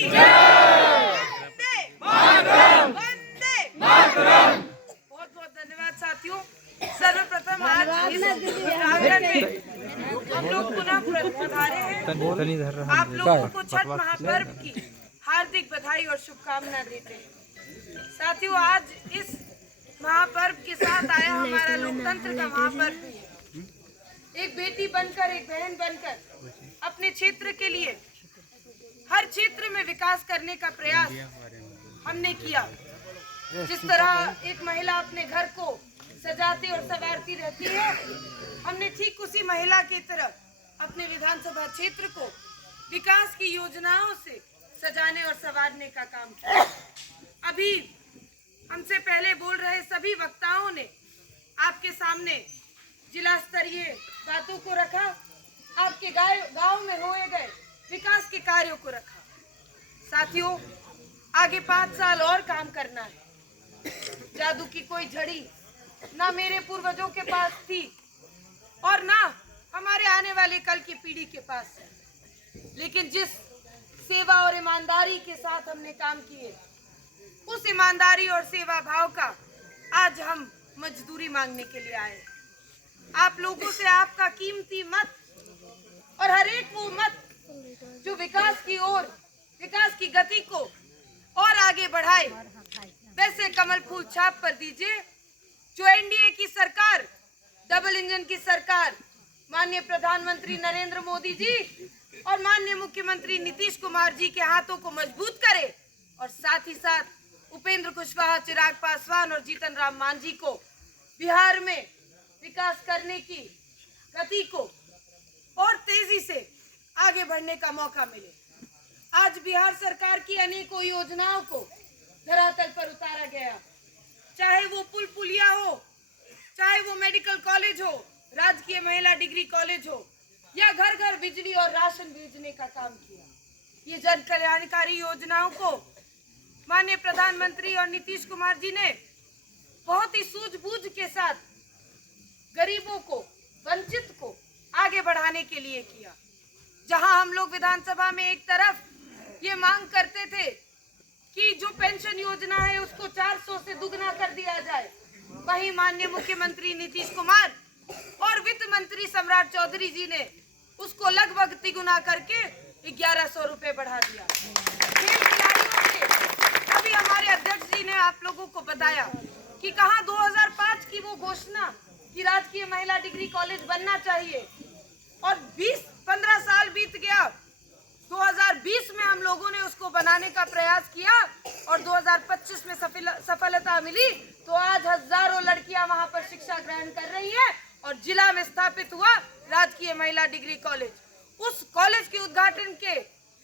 की वंदे मातरम, वंदे मातरम। बहुत बहुत धन्यवाद साथियों। सर्वप्रथम आज इस प्रांगण में हम लोग पुनः पधारे हैं। आप लोगों को छठ महापर्व की हार्दिक बधाई और शुभकामना देते हैं। साथियों, आज इस महापर्व के साथ आया हमारा लोकतंत्र का महापर्व भी है। एक बेटी बनकर, एक बहन बनकर अपने क्षेत्र के लिए हर क्षेत्र में विकास करने का प्रयास हमने किया। जिस तरह एक महिला अपने घर को सजाती और संवारती रहती है, हमने ठीक उसी महिला की तरह अपने विधानसभा क्षेत्र को विकास की योजनाओं से सजाने और संवारने का काम किया। अभी हमसे पहले बोल रहे सभी वक्ताओं ने आपके सामने जिला स्तरीय बातों को रखा, आपके गांव में होए गए विकास के कार्यों को रखा। साथियों, आगे 5 साल और काम करना है। जादू की कोई झड़ी ना मेरे पूर्वजों के पास थी और ना हमारे आने वाले कल की पीढ़ी के पास है, लेकिन जिस सेवा और ईमानदारी के साथ हमने काम किए, उस ईमानदारी और सेवा भाव का आज हम मजदूरी मांगने के लिए आए। आप लोगों से आपका कीमती मत और हर एक वो मत जो विकास की ओर, विकास की गति को और आगे बढ़ाए, वैसे कमल फूल छाप पर दीजिए जो एनडीए की सरकार, डबल इंजन की सरकार, माननीय प्रधानमंत्री नरेंद्र मोदी जी और माननीय मुख्यमंत्री नीतीश कुमार जी के हाथों को मजबूत करे और साथ ही साथ उपेंद्र कुशवाहा, चिराग पासवान और जीतन राम मांझी को बिहार में विकास करने की गति को और तेजी से आगे बढ़ने का मौका मिले। आज बिहार सरकार की अनेकों योजनाओं को धरातल पर उतारा गया, चाहे वो पुल पुलिया हो, चाहे वो मेडिकल कॉलेज हो, राजकीय महिला डिग्री कॉलेज हो, या घर घर बिजली और राशन भेजने का काम किया। ये जन कल्याणकारी योजनाओं को माननीय प्रधानमंत्री और नीतीश कुमार जी ने बहुत ही सूझबूझ के साथ गरीबों को, वंचित को आगे बढ़ाने के लिए किया। जहां हम लोग विधानसभा में एक तरफ ये मांग करते थे कि जो पेंशन योजना है उसको 400 से दुगना कर दिया जाए, वहीं माननीय मुख्यमंत्री नीतीश कुमार और वित्त मंत्री सम्राट चौधरी जी ने उसको लगभग तिगुना करके 1100 रुपए बढ़ा दिया। खेल खिलाड़ियों से अभी हमारे अध्यक्ष जी ने आप लोगों को बताया कि कहां 2005 की वो घोषणा कि राजकीय महिला डिग्री कॉलेज बनना चाहिए, और 15 साल बीत गया। 2020 में हम लोगों ने उसको बनाने का प्रयास किया और 2025 में सफलता मिली, तो आज हजारों लड़कियां वहां पर शिक्षा ग्रहण कर रही हैं और जिला में स्थापित हुआ राजकीय महिला डिग्री कॉलेज। उस कॉलेज के उद्घाटन के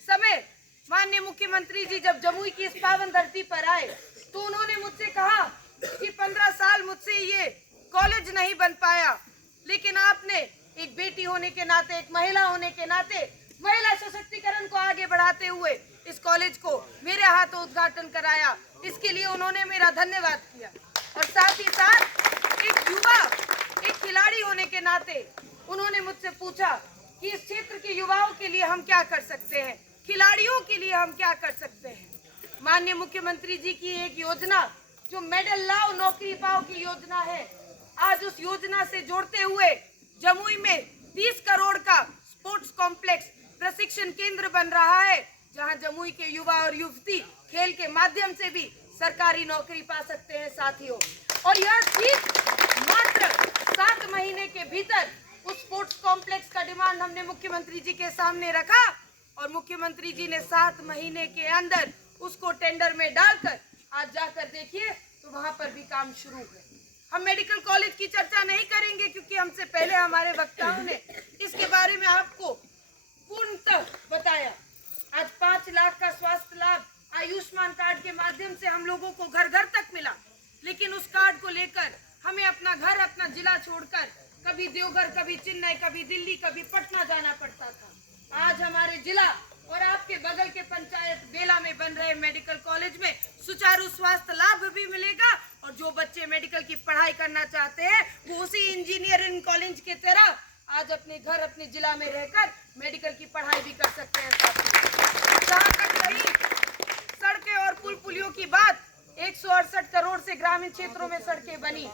समय माननीय मुख्यमंत्री जी जब जमुई की इस पावन धरती पर आए तो उन्होंने मुझसे कहा कि 15 साल मुझसे ये कॉलेज नहीं बन पाया, लेकिन आपने एक बेटी होने के नाते, एक महिला होने के नाते, महिला सशक्तिकरण को आगे बढ़ाते हुए इस कॉलेज को मेरे हाथों उद्घाटन कराया। इसके लिए उन्होंने मेरा धन्यवाद किया। और साथ ही साथ एक युवा, एक खिलाड़ी होने के नाते उन्होंने मुझसे पूछा कि इस क्षेत्र के युवाओं के लिए हम क्या कर सकते हैं, खिलाड़ियों के लिए हम क्या कर सकते हैं। माननीय मुख्यमंत्री जी की एक योजना जो मेडल लाओ नौकरी पाओ की योजना है, आज उस योजना से जोड़ते हुए जमुई में 30 करोड़ का स्पोर्ट्स कॉम्प्लेक्स प्रशिक्षण केंद्र बन रहा है, जहां जमुई के युवा और युवती खेल के माध्यम से भी सरकारी नौकरी पा सकते हैं साथियों। और यह चीज मात्र 7 महीने के भीतर उस स्पोर्ट्स कॉम्प्लेक्स का डिमांड हमने मुख्यमंत्री जी के सामने रखा और मुख्यमंत्री जी ने 7 महीने के अंदर उसको टेंडर में डालकर आज जाकर देखिए तो वहां पर भी काम शुरू है। हम मेडिकल कॉलेज की चर्चा नहीं करेंगे क्योंकि हमसे पहले हमारे वक्ताओं ने इसके बारे में आपको पूर्णतः बताया। आज 5 लाख का स्वास्थ्य लाभ आयुष्मान कार्ड के माध्यम से हम लोगों को घर घर तक मिला, लेकिन उस कार्ड को लेकर हमें अपना घर, अपना जिला छोड़कर कभी देवघर, कभी चेन्नई, कभी दिल्ली, कभी पटना जाना पड़ता था। आज हमारे जिला और आपके बगल के पंचायत बेला में बन रहे मेडिकल कॉलेज में सुचारू स्वास्थ्य लाभ भी मिलेगा और जो बच्चे मेडिकल की पढ़ाई करना चाहते हैं वो उसी इंजीनियरिंग कॉलेज के तरह आज अपने घर, अपने जिला में रहकर मेडिकल की पढ़ाई भी कर सकते हैं। जहाँ तक रही से ग्रामीण क्षेत्रों में सड़कें बनी,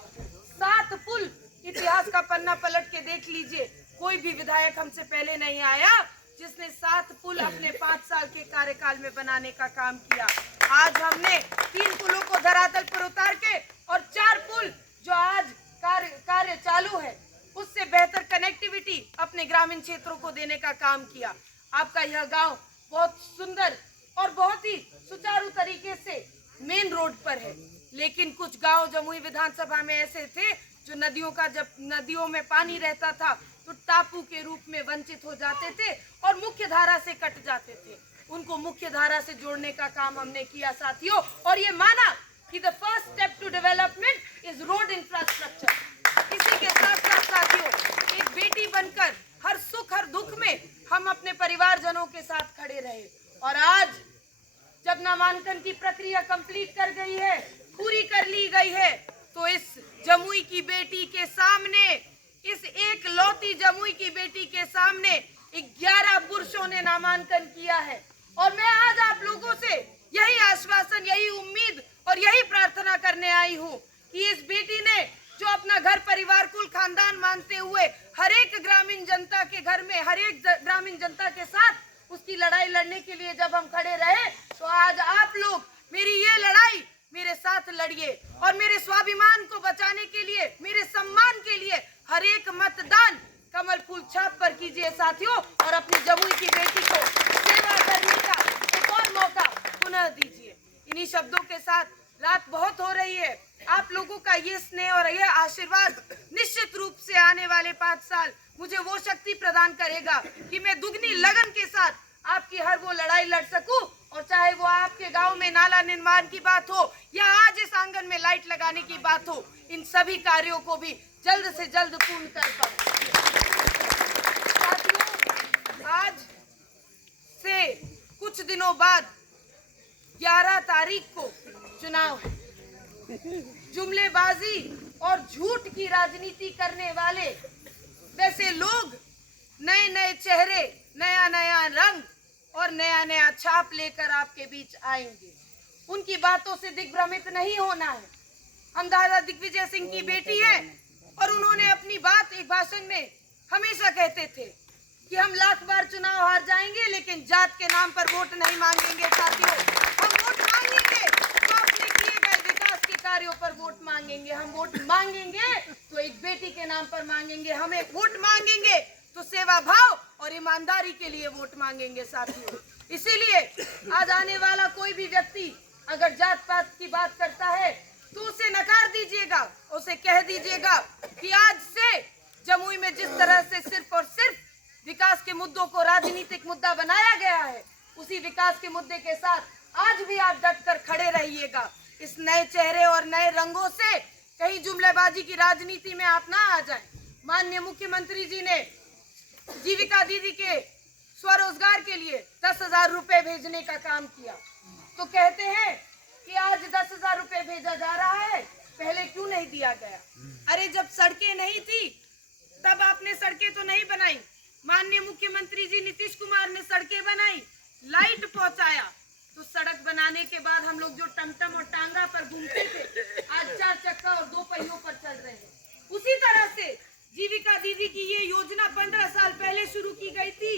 7 पुल। इतिहास का पन्ना पलट के देख लीजिए, कोई भी विधायक हमसे पहले नहीं आया जिसने 7 पुल अपने 5 साल के कार्यकाल में बनाने का काम किया। आज हमने 3 पुलों को धरातल पर उतार के और 4 पुल जो आज कार्य चालू है उससे बेहतर कनेक्टिविटी अपने ग्रामीण क्षेत्रों को देने का काम किया। आपका यह गांव बहुत सुंदर और बहुत ही सुचारू तरीके से मेन रोड पर है, लेकिन कुछ गांव जमुई विधानसभा में ऐसे थे जो जब नदियों में पानी रहता था तो टापू के रूप में वंचित हो जाते थे और मुख्य धारा से कट जाते थे। उनको मुख्य धारा से जोड़ने का काम हमने किया साथियों, और ये माना कि the first step to development is road infrastructure. इसी के साथ साथ साथियों, एक बेटी बनकर हर सुख हर दुख में हम अपने परिवारजनों के साथ खड़े रहे। और आज जब नामांकन की प्रक्रिया कंप्लीट कर गई है, पूरी कर ली गई है, तो इस जमुई की बेटी के सामने, इस एक लौती जमुई की बेटी के सामने 11 पुरुषों ने नामांकन किया है। और मैं आज आप लोगों से यही आश्वासन, यही उम्मीद और यही प्रार्थना करने आई हूँ कि इस बेटी ने जो अपना घर परिवार कुल खानदान मानते हुए हर एक ग्रामीण जनता के घर में, हर एक ग्रामीण जनता के साथ उसकी लड़ाई लड़ने के लिए जब हम खड़े रहे, तो आज आप लोग मेरी ये लड़ाई मेरे साथ लड़िए और मेरे स्वाभिमान को बचाने के लिए, मेरे सम्मान के लिए हर एक मतदान कमल फूल छाप पर कीजिए साथियों, और अपनी जमुई की बेटी को सेवा करने का एक और मौका पुनः दीजिए। इन्हीं शब्दों के साथ, रात बहुत हो रही है, आप लोगों का ये स्नेह और यह आशीर्वाद निश्चित रूप से आने वाले 5 साल मुझे वो शक्ति प्रदान करेगा कि मैं दुगनी लगन के साथ आपकी हर वो लड़ाई लड़ सकूं, और चाहे वो आपके गांव में नाला निर्माण की बात हो या आज इस आंगन में लाइट लगाने की बात हो, इन सभी कार्यों को भी जल्द से जल्द पूर्ण कर पाऊं। साथियों, आज से कुछ दिनों बाद 11 तारीख को चुनाव है। जुमलेबाजी और झूठ की राजनीति करने वाले वैसे लोग नए नए चेहरे, नया नया रंग और नया नया छाप लेकर आपके बीच आएंगे। उनकी बातों से दिग्भ्रमित नहीं होना है। हम दादा दिग्विजय सिंह की बेटी हैं और उन्होंने अपनी बात एक भाषण में हमेशा कहते थे कि हम लाख बार चुनाव हार जाएंगे लेकिन जात के नाम पर वोट नहीं मांगेंगे। साथियों, हम वोट मांगेंगे तो अपने किए गए विकास के कार्यों पर वोट मांगेंगे। हम वोट मांगेंगे तो एक बेटी के नाम पर मांगेंगे। हम एक वोट मांगेंगे तो सेवा भाव और ईमानदारी के लिए वोट मांगेंगे साथियों। इसीलिए आज आने वाला कोई भी व्यक्ति अगर जात पात की बात करता है तो उसे नकार दीजिएगा, उसे कह दीजिएगा कि आज से जमुई में जिस तरह से सिर्फ और सिर्फ विकास के मुद्दों को राजनीतिक मुद्दा बनाया गया है, उसी विकास के मुद्दे के साथ आज भी आप डट कर खड़े रहिएगा। इस नए चेहरे और नए रंगों से कहीं जुमलेबाजी की राजनीति में आप ना आ जाएं। माननीय मुख्यमंत्री जी ने जीविका दीदी के स्वरोजगार के लिए 10,000 रुपए भेजने का काम किया, तो कहते हैं कि आज 10,000 रुपए भेजा जा रहा है, पहले क्यों नहीं दिया गया? अरे जब सड़कें नहीं थी तब आपने सड़कें तो नहीं बनाई। माननीय मुख्यमंत्री जी नीतीश कुमार ने सड़कें बनाई, लाइट पहुंचाया, तो सड़क बनाने के बाद हम लोग जो टमटम और टांगा पर घूमते थे आज 4 चक्का और 2 पहियों पर चल रहे हैं। उसी तरह से जीविका दीदी की ये योजना 15 साल पहले शुरू की गई थी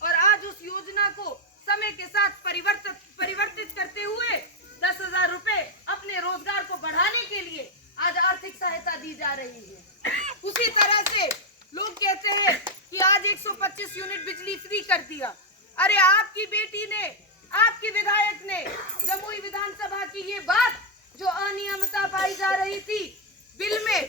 और आज उस योजना को समय के साथ परिवर्तित करते हुए 10,000 रुपए अपने रोजगार को बढ़ाने के लिए आज आर्थिक सहायता दी जा रही है। उसी तरह से लोग कहते हैं कि आज 125 यूनिट बिजली फ्री कर दिया। अरे आपकी बेटी ने, आपकी विधायक ने जमुई विधानसभा की ये बात जो अनियमितता पाई जा रही थी बिल में,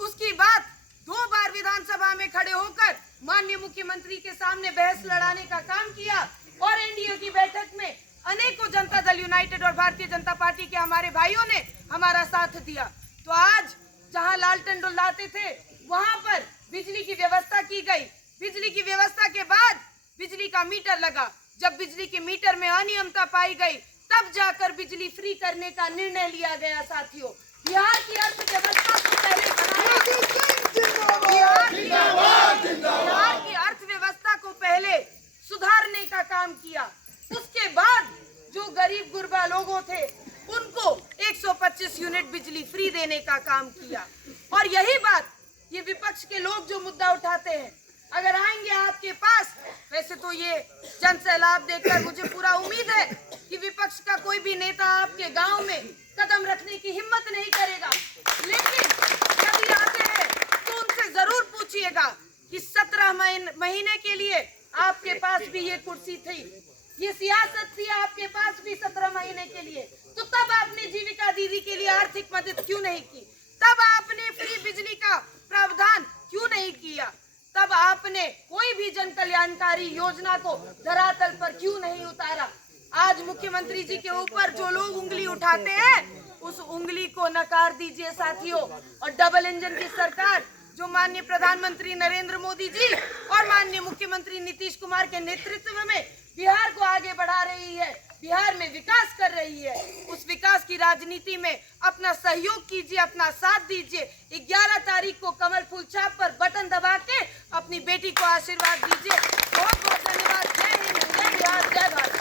उसकी बात 2 बार विधानसभा में खड़े होकर माननीय मुख्यमंत्री के सामने बहस लड़ाने का काम किया और एनडीए की बैठक में अनेकों जनता दल यूनाइटेड और भारतीय जनता पार्टी के हमारे भाइयों ने हमारा साथ दिया। तो आज जहां लालटेन डुलाते थे वहां पर बिजली की व्यवस्था की गई। बिजली की व्यवस्था के बाद बिजली का मीटर लगा। जब बिजली के मीटर में अनियमितता पाई गई तब जाकर बिजली फ्री करने का निर्णय लिया गया। साथियों, बिहार की अर्थव्यवस्था को पहले बिहार की अर्थव्यवस्था को पहले सुधारने का काम किया। उसके बाद जो गरीब गुरबा लोगों थे उनको 125 यूनिट बिजली फ्री देने का काम किया। और यही बात ये विपक्ष के लोग जो मुद्दा उठाते हैं, अगर आएंगे आपके पास, वैसे तो ये जन सैलाब देखकर मुझे पूरा उम्मीद है कि विपक्ष का कोई भी नेता आपके गांव में कदम रखने की हिम्मत नहीं करेगा, लेकिन यदि आते हैं तो उनसे जरूर पूछिएगा कि 17 महीने के लिए आपके पास भी ये कुर्सी थी, ये सियासत थी आपके पास भी 17 महीने के लिए, तो तब आपने जीविका दीदी के लिए आर्थिक मदद क्यों नहीं की? तब आपने फ्री बिजली का प्रावधान क्यों नहीं किया? तब आपने कोई भी जन कल्याणकारी योजना को धरातल पर क्यों नहीं उतारा? आज मुख्यमंत्री जी के ऊपर जो लोग उंगली उठाते हैं, उस उंगली को नकार दीजिए साथियों। और डबल इंजन की सरकार जो माननीय प्रधानमंत्री नरेंद्र मोदी जी और माननीय मुख्यमंत्री नीतीश कुमार के नेतृत्व में बिहार को आगे बढ़ा रही है, बिहार में विकास कर रही है, उस विकास की राजनीति में अपना सहयोग कीजिए, अपना साथ दीजिए। 11 तारीख को कमल फूल छाप पर बटन दबा के अपनी बेटी को आशीर्वाद दीजिए। बहुत बहुत धन्यवाद। जय हिंद, जय बिहार, जय भारत।